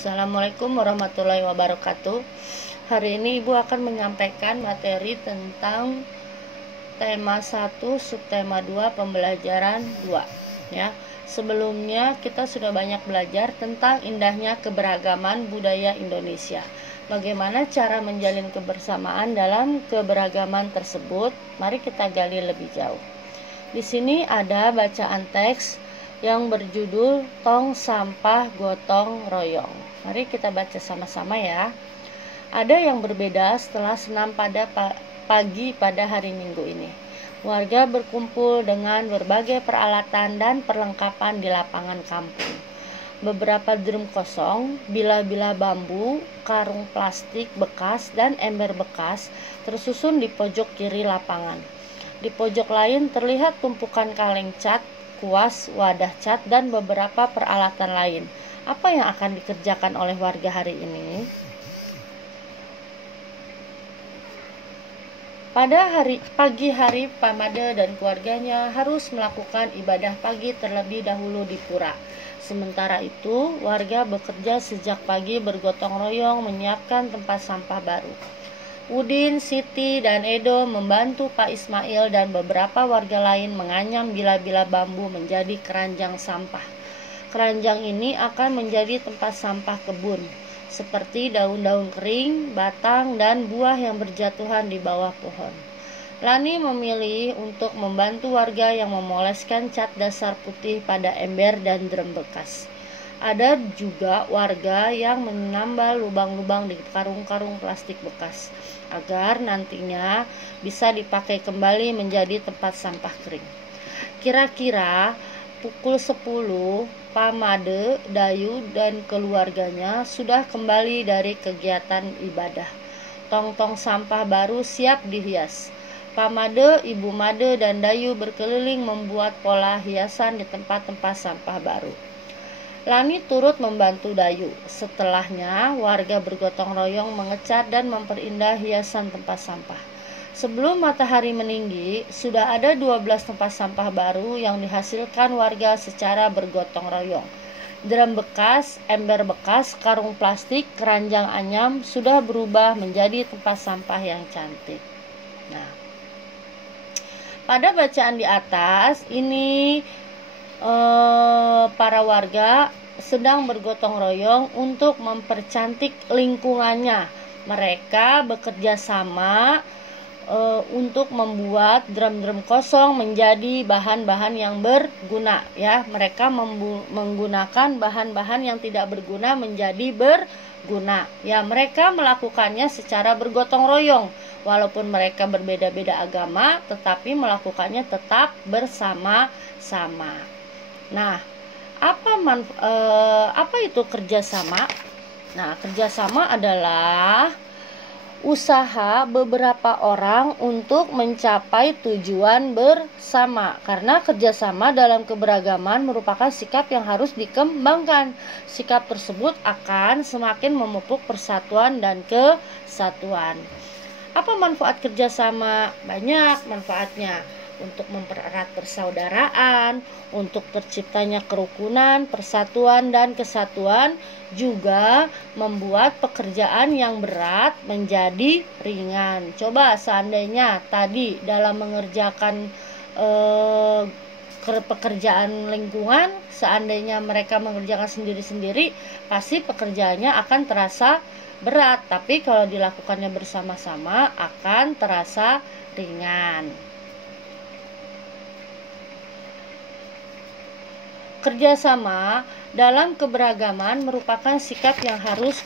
Assalamualaikum warahmatullahi wabarakatuh. Hari ini Ibu akan menyampaikan materi tentang tema 1, subtema 2, pembelajaran 2 ya. Sebelumnya kita sudah banyak belajar tentang indahnya keberagaman budaya Indonesia. Bagaimana cara menjalin kebersamaan dalam keberagaman tersebut? Mari kita gali lebih jauh. Di sini ada bacaan teks yang berjudul Tong Sampah Gotong Royong. Mari kita baca sama-sama ya. Ada yang berbeda setelah senam pada pagi pada hari Minggu ini. Warga berkumpul dengan berbagai peralatan dan perlengkapan di lapangan kampung. Beberapa drum kosong, bila-bila bambu, karung plastik bekas, dan ember bekas tersusun di pojok kiri lapangan. Di pojok lain terlihat tumpukan kaleng cat, kuas, wadah cat, dan beberapa peralatan lain. Apa yang akan dikerjakan oleh warga hari ini? Pada pagi hari, Pak Made dan keluarganya harus melakukan ibadah pagi terlebih dahulu di pura. Sementara itu, warga bekerja sejak pagi bergotong royong menyiapkan tempat sampah baru. Udin, Siti, dan Edo membantu Pak Ismail dan beberapa warga lain menganyam bila-bila bambu menjadi keranjang sampah. Keranjang ini akan menjadi tempat sampah kebun, seperti daun-daun kering, batang, dan buah yang berjatuhan di bawah pohon. Lani memilih untuk membantu warga yang memoleskan cat dasar putih pada ember dan drum bekas. Ada juga warga yang menambal lubang-lubang di karung-karung plastik bekas, agar nantinya bisa dipakai kembali menjadi tempat sampah kering. Kira-kira pukul 10, Pak Made, Dayu, dan keluarganya sudah kembali dari kegiatan ibadah. Tong-tong sampah baru siap dihias. Pak Made, Ibu Made, dan Dayu berkeliling membuat pola hiasan di tempat-tempat sampah baru. Lani turut membantu Dayu. Setelahnya, warga bergotong royong mengecat dan memperindah hiasan tempat sampah. Sebelum matahari meninggi, sudah ada 12 tempat sampah baru yang dihasilkan warga secara bergotong royong. Drum bekas, ember bekas, karung plastik, keranjang anyam sudah berubah menjadi tempat sampah yang cantik. Nah, pada bacaan di atas ini para warga sedang bergotong royong untuk mempercantik lingkungannya. Mereka bekerja sama untuk membuat drum-drum kosong menjadi bahan-bahan yang berguna ya. Mereka menggunakan bahan-bahan yang tidak berguna menjadi berguna ya. Mereka melakukannya secara bergotong royong. Walaupun mereka berbeda-beda agama, tetapi melakukannya tetap bersama-sama. Nah, apa itu kerjasama? Nah, kerjasama adalah usaha beberapa orang untuk mencapai tujuan bersama. Karena kerjasama dalam keberagaman merupakan sikap yang harus dikembangkan. Sikap tersebut akan semakin memupuk persatuan dan kesatuan. Apa manfaat kerjasama? Banyak manfaatnya. Untuk mempererat persaudaraan, untuk terciptanya kerukunan, persatuan, dan kesatuan, juga membuat pekerjaan yang berat menjadi ringan. Coba seandainya tadi dalam mengerjakan pekerjaan lingkungan, seandainya mereka mengerjakan sendiri-sendiri, pasti pekerjaannya akan terasa berat. Tapi kalau dilakukannya bersama-sama akan terasa ringan. Kerjasama dalam keberagaman merupakan sikap yang harus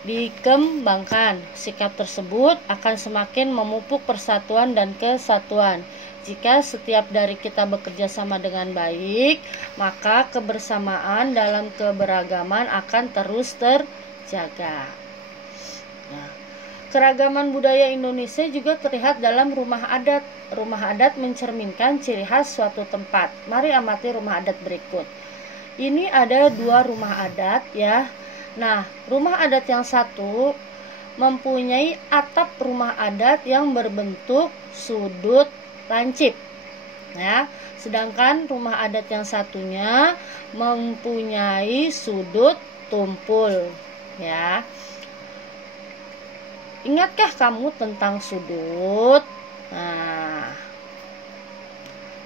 dikembangkan. Sikap tersebut akan semakin memupuk persatuan dan kesatuan. Jika setiap dari kita bekerja sama dengan baik, maka kebersamaan dalam keberagaman akan terus terjaga. Nah, keragaman budaya Indonesia juga terlihat dalam rumah adat. Rumah adat mencerminkan ciri khas suatu tempat. Mari amati rumah adat berikut. Ini ada 2 rumah adat ya. Nah, rumah adat yang satu mempunyai atap rumah adat yang berbentuk sudut lancip. Ya, sedangkan rumah adat yang satunya mempunyai sudut tumpul, ya. Ingatkah kamu tentang sudut? Nah,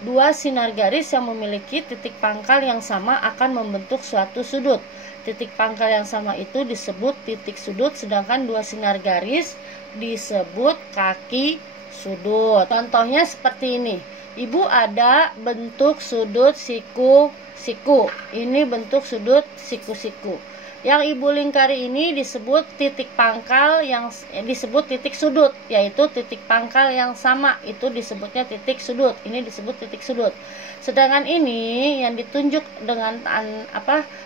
dua sinar garis yang memiliki titik pangkal yang sama akan membentuk suatu sudut. Titik pangkal yang sama itu disebut titik sudut, sedangkan dua sinar garis disebut kaki sudut. Contohnya seperti ini. Ibu ada bentuk sudut siku-siku. Ini bentuk sudut siku-siku. Yang ibu lingkari ini disebut titik pangkal yang disebut titik sudut, yaitu titik pangkal yang sama itu disebutnya titik sudut. Ini disebut titik sudut. Sedangkan ini yang ditunjuk dengan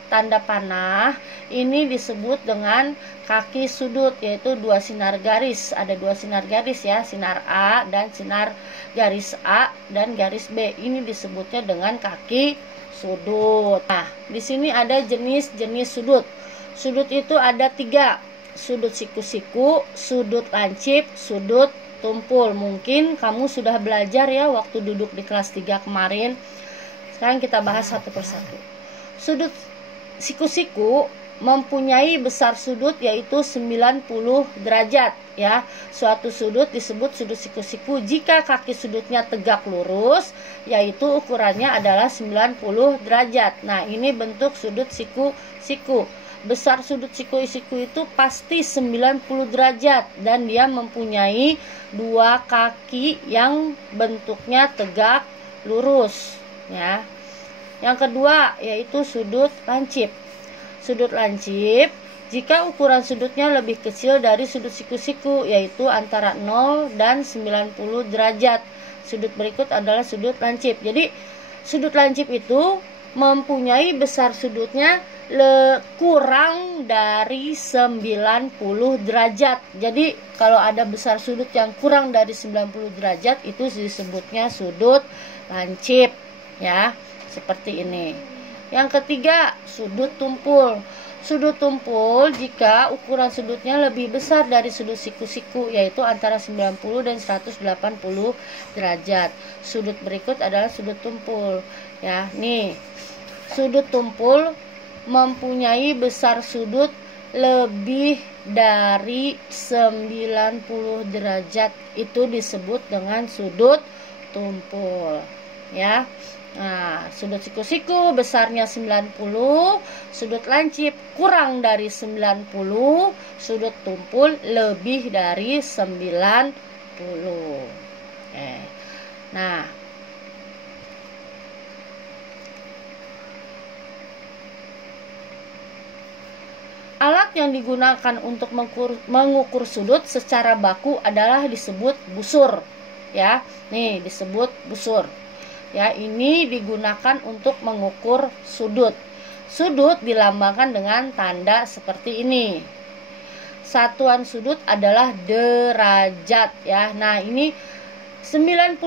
tanda panah, ini disebut dengan kaki sudut, yaitu dua sinar garis. Ada dua sinar garis ya, sinar A dan sinar garis A dan garis B. Ini disebutnya dengan kaki sudut. Nah, di sini ada jenis-jenis sudut. Sudut itu ada 3, sudut siku-siku, sudut lancip, sudut tumpul. Mungkin kamu sudah belajar ya waktu duduk di kelas 3 kemarin. Sekarang kita bahas satu persatu. Sudut siku-siku mempunyai besar sudut yaitu 90 derajat ya. Suatu sudut disebut sudut siku-siku jika kaki sudutnya tegak lurus, yaitu ukurannya adalah 90 derajat. Nah, ini bentuk sudut siku-siku. Besar sudut siku-siku itu pasti 90 derajat dan dia mempunyai dua kaki yang bentuknya tegak lurus ya. Yang kedua yaitu sudut lancip. Sudut lancip jika ukuran sudutnya lebih kecil dari sudut siku-siku, yaitu antara 0 dan 90 derajat. Sudut berikut adalah sudut lancip. Jadi sudut lancip itu mempunyai besar sudutnya kurang dari 90 derajat. Jadi kalau ada besar sudut yang kurang dari 90 derajat itu disebutnya sudut lancip ya, seperti ini. Yang ketiga, sudut tumpul. Sudut tumpul jika ukuran sudutnya lebih besar dari sudut siku-siku, yaitu antara 90 dan 180 derajat. Sudut berikut adalah sudut tumpul ya. Nih, sudut tumpul mempunyai besar sudut lebih dari 90 derajat, itu disebut dengan sudut tumpul ya. Nah, sudut siku-siku besarnya 90, sudut lancip kurang dari 90, sudut tumpul lebih dari 90. Nah, alat yang digunakan untuk mengukur sudut secara baku adalah disebut busur ya. Nih, disebut busur. Ya, ini digunakan untuk mengukur sudut. Sudut dilambangkan dengan tanda seperti ini. Satuan sudut adalah derajat ya. Nah, ini 93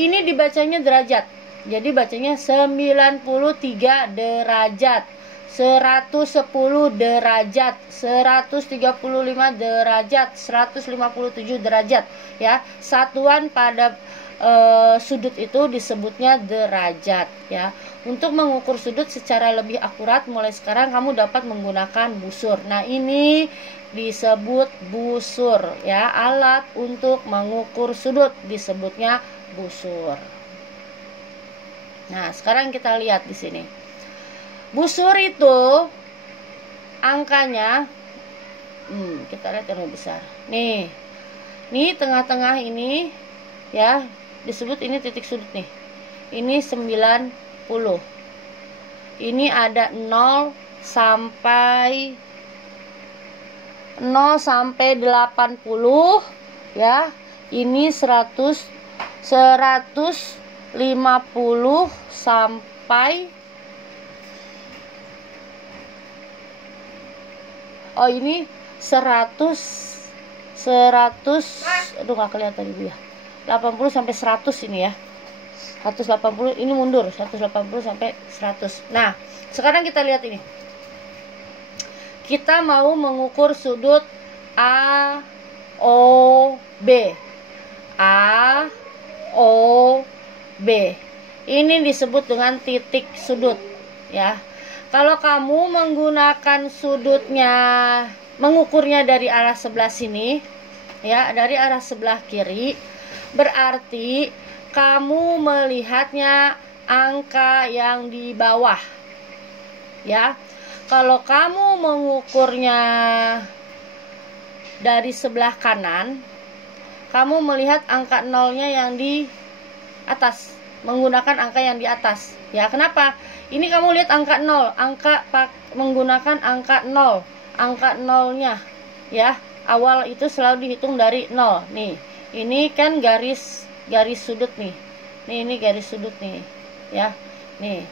ini dibacanya derajat. Jadi bacanya 93 derajat. 110 derajat, 135 derajat, 157 derajat ya. Satuan pada sudut itu disebutnya derajat ya. Untuk mengukur sudut secara lebih akurat, mulai sekarang kamu dapat menggunakan busur. Nah, ini disebut busur ya. Alat untuk mengukur sudut disebutnya busur. Nah, sekarang kita lihat di sini. Busur itu angkanya kita lihat yang lebih besar. Nih tengah-tengah ini ya, disebut ini titik sudut nih. Ini 90. Ini ada 0 sampai 80 ya. Ini 150 sampai ini 100 aduh nggak kelihatan ibu ya. 80 sampai 100 ini ya. 180 ini mundur 180 sampai 100. Nah, sekarang kita lihat ini. Kita mau mengukur sudut A O B. A O B. Ini disebut dengan titik sudut ya. Kalau kamu menggunakan sudutnya, mengukurnya dari arah sebelah sini, ya, dari arah sebelah kiri, berarti kamu melihatnya angka yang di bawah, ya. Kalau kamu mengukurnya dari sebelah kanan, kamu melihat angka nolnya yang di atas, menggunakan angka yang di atas, ya. Kenapa? Ini kamu lihat angka 0, menggunakan angka 0, angka nolnya, ya. Awal itu selalu dihitung dari 0. Nih, ini kan garis sudut nih. Ini garis sudut nih, ya. Nih,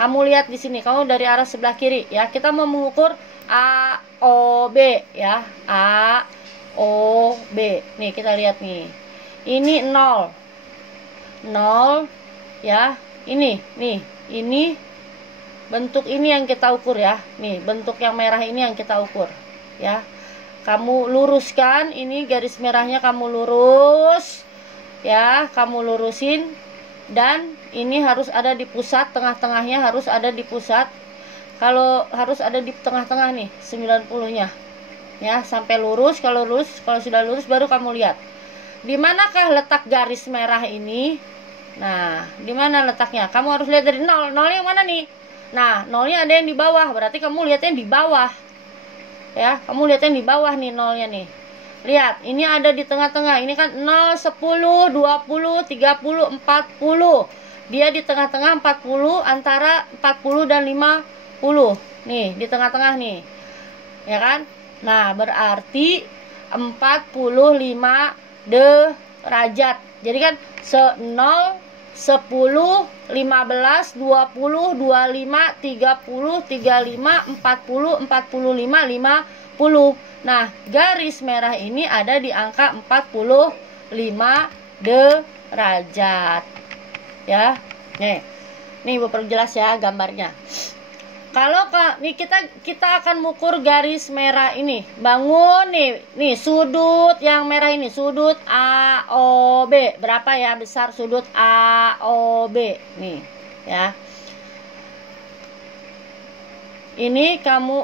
kamu lihat di sini, kamu dari arah sebelah kiri, ya. Kita mau mengukur A O B, ya. A O B. Nih, kita lihat nih. Ini 0, ya. Ini bentuk ini yang kita ukur, ya. Nih, bentuk yang merah ini yang kita ukur, ya. Kamu luruskan, ini garis merahnya kamu lurus, ya. Kamu lurusin, dan ini harus ada di pusat, tengah-tengahnya harus ada di pusat. Kalau harus ada di tengah-tengah nih 90-nya, ya, sampai lurus. Kalau sudah lurus baru kamu lihat di manakah letak garis merah ini. Nah, di mana letaknya? Kamu harus lihat dari 0. Nolnya yang mana nih? Nah, nolnya ada yang di bawah, berarti kamu lihatnya di bawah, ya. Kamu lihatnya di bawah nih, nolnya nih. Lihat, ini ada di tengah-tengah. Ini kan 0, 10, 20, 30, 40. Dia di tengah-tengah 40, antara 40 dan 50. Nih, di tengah-tengah nih, ya kan? Nah, berarti 45 derajat. Jadi kan 0, 10, 15, 20, 25, 30, 35, 40, 45, 50. Nah, garis merah ini ada di angka 45 derajat. Ya. Nih Ibu perjelas ya gambarnya. Kalau nih kita akan mengukur garis merah ini. Bangun nih sudut yang merah ini, sudut AOB. Berapa ya besar sudut AOB? Nih, ya. Ini kamu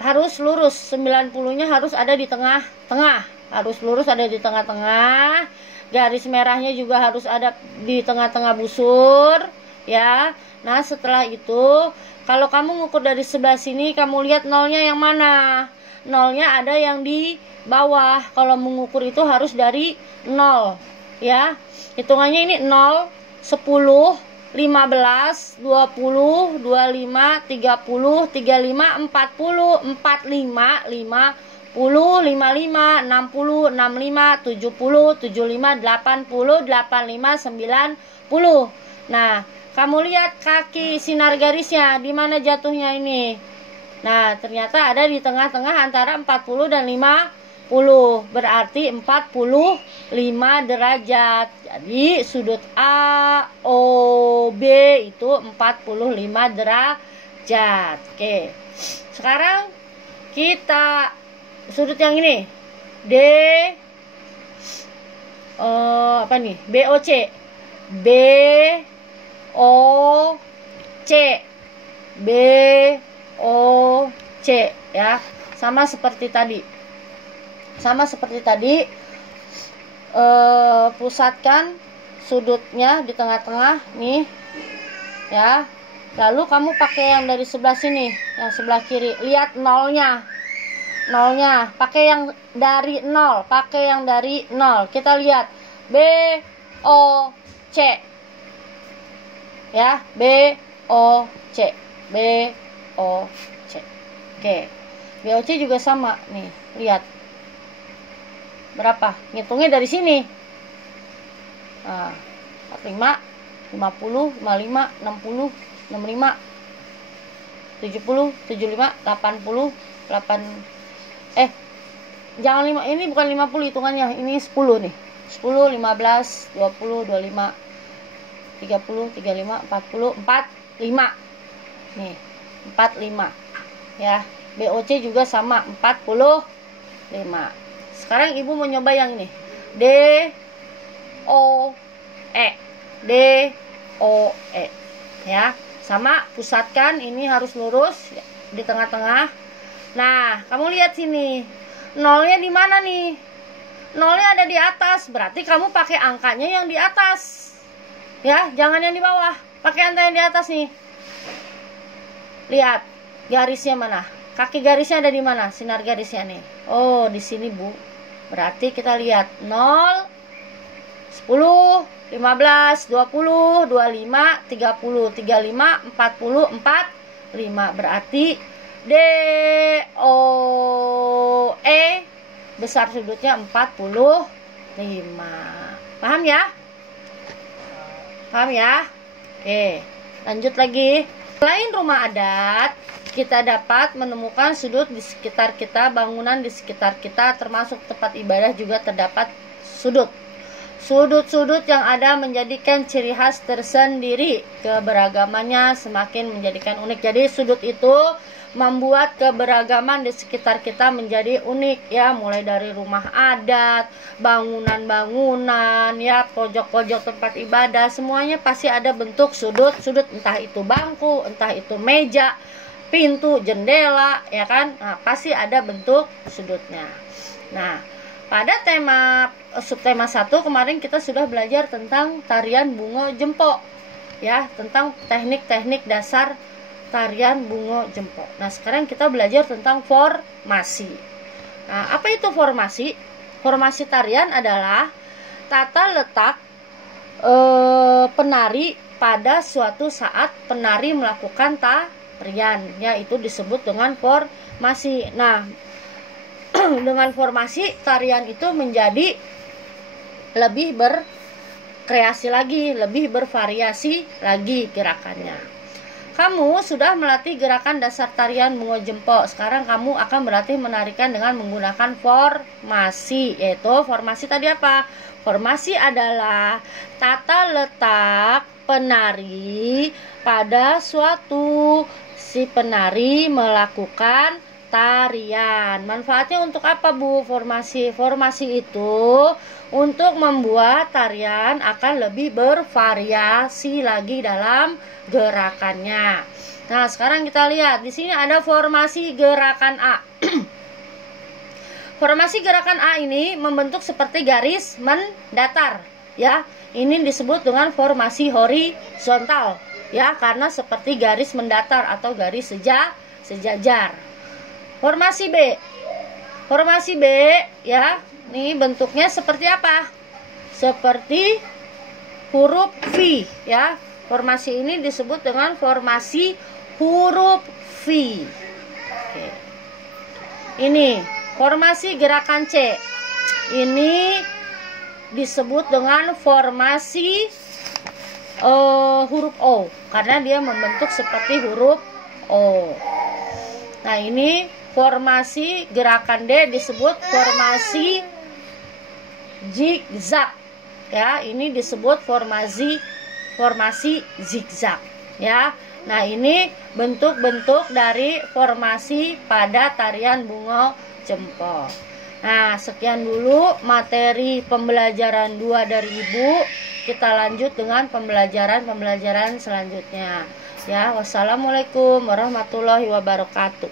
harus lurus, 90-nya harus ada di tengah-tengah. Harus lurus, ada di tengah-tengah. Garis merahnya juga harus ada di tengah-tengah busur, ya. Nah, setelah itu, kalau kamu ngukur dari sebelah sini, kamu lihat nolnya yang mana? Nolnya ada yang di bawah. Kalau mengukur itu harus dari 0, ya. Hitungannya ini 0, 10, 15, 20, 25, 30, 35, 40, 45, 50, 55, 60, 65, 70, 75, 80, 85, 90. Nah, kamu lihat kaki sinar garisnya di mana jatuhnya ini. Nah, ternyata ada di tengah-tengah antara 40 dan 50. Berarti 45 derajat. Jadi sudut AOB itu 45 derajat. Oke. Sekarang kita sudut yang ini. BOC. BOC, ya. Sama seperti tadi. Pusatkan sudutnya di tengah-tengah nih, ya. Lalu kamu pakai yang dari sebelah sini, yang sebelah kiri. Lihat nolnya, pakai yang dari 0, Kita lihat BOC, ya. BOC. Oke, BOC juga sama nih. Lihat berapa, ngitungnya dari sini. Nah, 45, 50, 55, 60, 65, 70, 75, 80, 8. Jangan 5, ini bukan 50 hitungannya, ini 10 nih. 10, 15, 20, 25, 30, 35, 40, 45. Nih, 45. Ya, BOC juga sama 45. Sekarang Ibu mau nyoba yang ini. DOE. Ya. sama, pusatkan, ini harus lurus di tengah-tengah. Nah, kamu lihat sini, nolnya di mana nih? Nolnya ada di atas, berarti kamu pakai angkanya yang di atas, ya, jangan yang di bawah, pakai angka yang di atas nih. Lihat garisnya mana? Kaki garisnya ada di mana? Sinar garisnya nih. Oh, di sini, Bu. Berarti kita lihat 0, 10, 15, 20, 25, 30, 35, 40, 45. Berarti DOE besar sudutnya 45. Paham ya? Paham ya? Oke, lanjut lagi. Selain rumah adat, kita dapat menemukan sudut di sekitar kita, bangunan di sekitar kita, termasuk tempat ibadah juga terdapat sudut. Sudut-sudut yang ada menjadikan ciri khas tersendiri, keberagamannya semakin menjadikan unik. Jadi sudut itu membuat keberagaman di sekitar kita menjadi unik, ya, mulai dari rumah adat, bangunan-bangunan, ya, pojok-pojok tempat ibadah, semuanya pasti ada bentuk sudut-sudut, entah itu bangku, entah itu meja, pintu, jendela, ya kan? Nah, pasti ada bentuk sudutnya. Nah, pada subtema 1 kemarin kita sudah belajar tentang tarian bungo jempol, ya, tentang teknik-teknik dasar tarian bungo jempol. Nah, sekarang kita belajar tentang formasi. Nah, apa itu formasi? Formasi tarian adalah tata letak penari pada suatu saat penari melakukan tarian, yaitu disebut dengan formasi. Nah, dengan formasi tarian itu menjadi lebih berkreasi lagi, lebih bervariasi lagi gerakannya. Kamu sudah melatih gerakan dasar tarian bungo jempol. Sekarang kamu akan berlatih menarikan dengan menggunakan formasi. Yaitu formasi tadi apa? Formasi adalah tata letak penari pada suatu si penari melakukan tarian. Manfaatnya untuk apa, Bu? Formasi itu untuk membuat tarian akan lebih bervariasi lagi dalam gerakannya. Nah, sekarang kita lihat di sini ada formasi gerakan A. Formasi gerakan A ini membentuk seperti garis mendatar, ya. Ini disebut dengan formasi horizontal, ya, karena seperti garis mendatar atau garis sejajar. Formasi B. Formasi B, ya, ini bentuknya seperti apa? Seperti huruf V, ya. Formasi ini disebut dengan formasi huruf V. Oke. Ini formasi gerakan C. Ini disebut dengan formasi huruf O, karena dia membentuk seperti huruf O. Nah, ini formasi gerakan D disebut formasi zigzag, ya. Ini disebut formasi zigzag, ya. Nah, ini bentuk-bentuk dari formasi pada tarian bungo jempol. Nah, sekian dulu materi pembelajaran 2 dari Ibu. Kita lanjut dengan pembelajaran selanjutnya. Ya, wassalamualaikum warahmatullahi wabarakatuh.